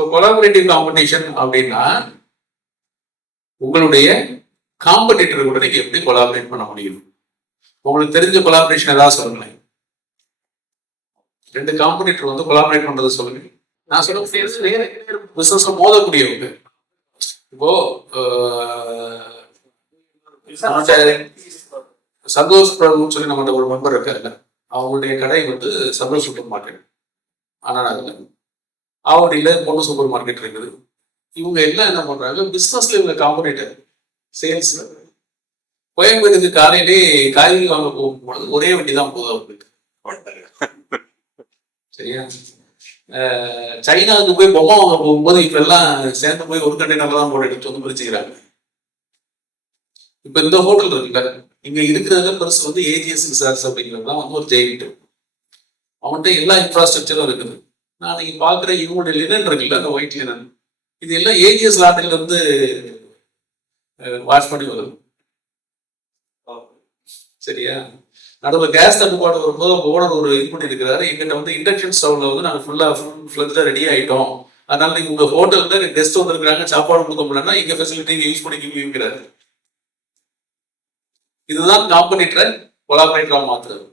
So collaborative competition அப்படின்னா உங்களுடைய competitor கூட நீங்க எப்படி கொலாபரேட் பண்ண முடியும்? உங்களுக்கு தெரிஞ்ச கொலாபரேஷன் ஏதாவது சொல்லுங்களேன். 2 காம்படிட்டர் வந்து கொலாபரேட் பண்றது சொல்லுங்க. நான் சொல்ல பிசினஸ்ல மோதக்கூடியவங்க. இப்போ சந்தோஷ் பிரபுன்னு சொல்லி நம்மகிட்ட ஒரு மெம்பர் இருக்காருல்ல, அவங்களுடைய கடை வந்து சந்தோஷ் சூப்பர் மார்க்கெட் அண்ணா ஆவடியில பொண்ணு சூப்பர் மார்க்கெட் இருக்குது. இவங்க எல்லாம் என்ன பண்றாங்க, பிசினஸ்ல இவங்க காம்படிட்டர் சேல்ஸ்ல. கோயம்பேடுக்கு காலையிலே காய்கறி வாங்க போகும்போது ஒரே வண்டி தான் போதும் அவங்களுக்கு. சரியா? சைனாவுக்கு போய் பொம்மை வாங்க போகும்போது இப்ப எல்லாம் சேர்ந்து போய் ஒரு கண்டெய்னர்ல தான் போட்டு எடுத்து வந்து பிரிச்சுக்கிறாங்க. இப்ப இந்த ஹோட்டல் இருக்குல்ல, இங்க இருக்கிறதுல பெருசு வந்து ஏஜிஎஸ் ரிசார்ட்ஸ் அப்படிங்கிறதுலாம் வந்து ஒரு ஜெயிண்ட். அவன்கிட்ட எல்லா இன்ஃப்ராஸ்ட்ரக்சரும் இருக்குது. நான் நீங்க பாக்குற இவங்களுடைய லினன் இருக்குல்ல, அந்த ஒயிட் லினன், இது எல்லாம் ஏஜிஎஸ் லாட்டில இருந்து வாஷ் பண்ணி வருது. சரியா? நடுவில் கேஸ் தட்டுப்பாடு வரும்போது ஓனர் ஒரு இது பண்ணி இருக்கிறாரு, எங்கிட்ட வந்து இண்டக்ஷன் ஸ்டவ்ல வந்து நாங்கள் ஃபுல்லா ரெடி ஆயிட்டோம், அதனால நீங்க உங்க ஹோட்டல்ல கெஸ்ட் வந்துருக்காங்க, சாப்பாடு கொடுக்க முடியலன்னா எங்க ஃபெசிலிட்டி யூஸ் பண்ணிக்கிறாரு. இதுதான் காம்படிட்டரை கொலாபரேட்டரா மாத்துறது.